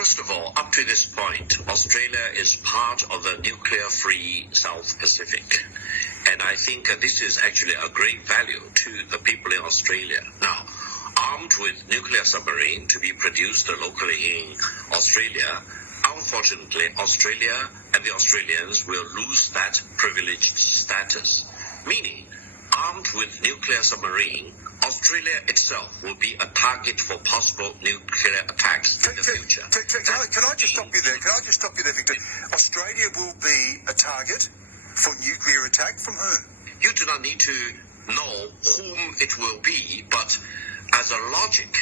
First of all, up to this point, Australia is part of the nuclear-free South Pacific. And I think this is actually a great value to the people in Australia. Now, armed with nuclear submarine to be produced locally in Australia, unfortunately, Australia and the Australians will lose that privileged status. Meaning, armed with nuclear submarine, Australia itself will be a target for possible nuclear attacks in the future. Can I just stop you there? Victor? Australia will be a target for nuclear attack from whom? You do not need to know whom it will be, but as a logic,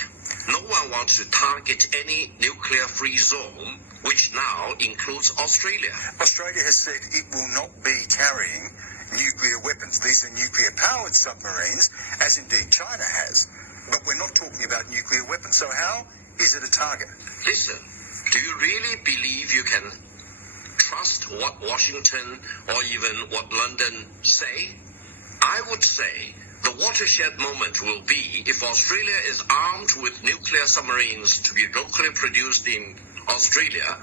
no one wants to target any nuclear-free zone, which now includes Australia. Australia has said it will not be carrying nuclear weapons. These are nuclear-powered submarines, as indeed China has. But we're not talking about nuclear weapons. So how is it a target? Listen, do you really believe you can trust what Washington or even what London say? I would say the watershed moment will be if Australia is armed with nuclear submarines to be locally produced in Australia.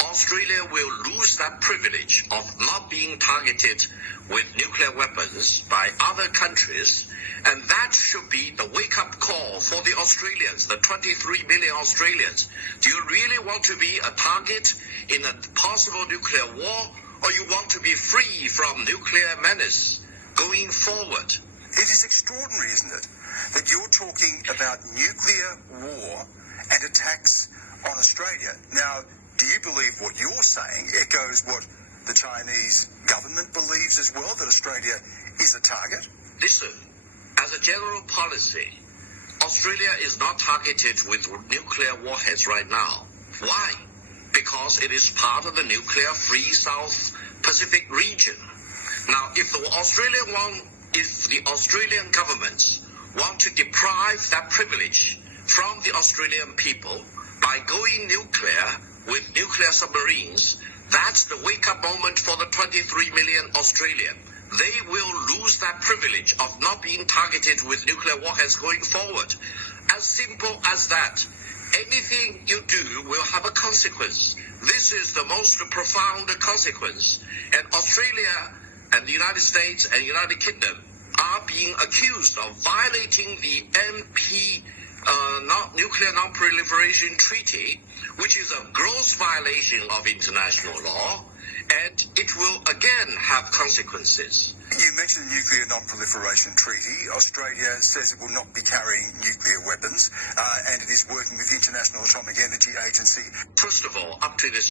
Australia will lose that privilege of not being targeted with nuclear weapons by other countries, and that should be the wake-up call for the Australians, the 23 million Australians. Do you really want to be a target in a possible nuclear war, or you want to be free from nuclear menace going forward? It is extraordinary, isn't it, that you're talking about nuclear war and attacks on Australia. Now, do you believe what you're saying echoes what the Chinese government believes as well, that Australia is a target? Listen, as a general policy, Australia is not targeted with nuclear warheads right now. Why? Because it is part of the nuclear-free South Pacific region. Now, if the Australian governments want to deprive that privilege from the Australian people by going nuclear with nuclear submarines, that's the wake-up moment for the 23 million Australian. They will lose that privilege of not being targeted with nuclear warheads going forward. As simple as that. Anything you do will have a consequence. This is the most profound consequence. And Australia and the United States and United Kingdom are being accused of violating the Nuclear Non-Proliferation Treaty, which is a gross violation of international law, and it will again have consequences. You mentioned the Nuclear Non-Proliferation Treaty. Australia says it will not be carrying nuclear weapons, and it is working with the International Atomic Energy Agency. First of all, up to this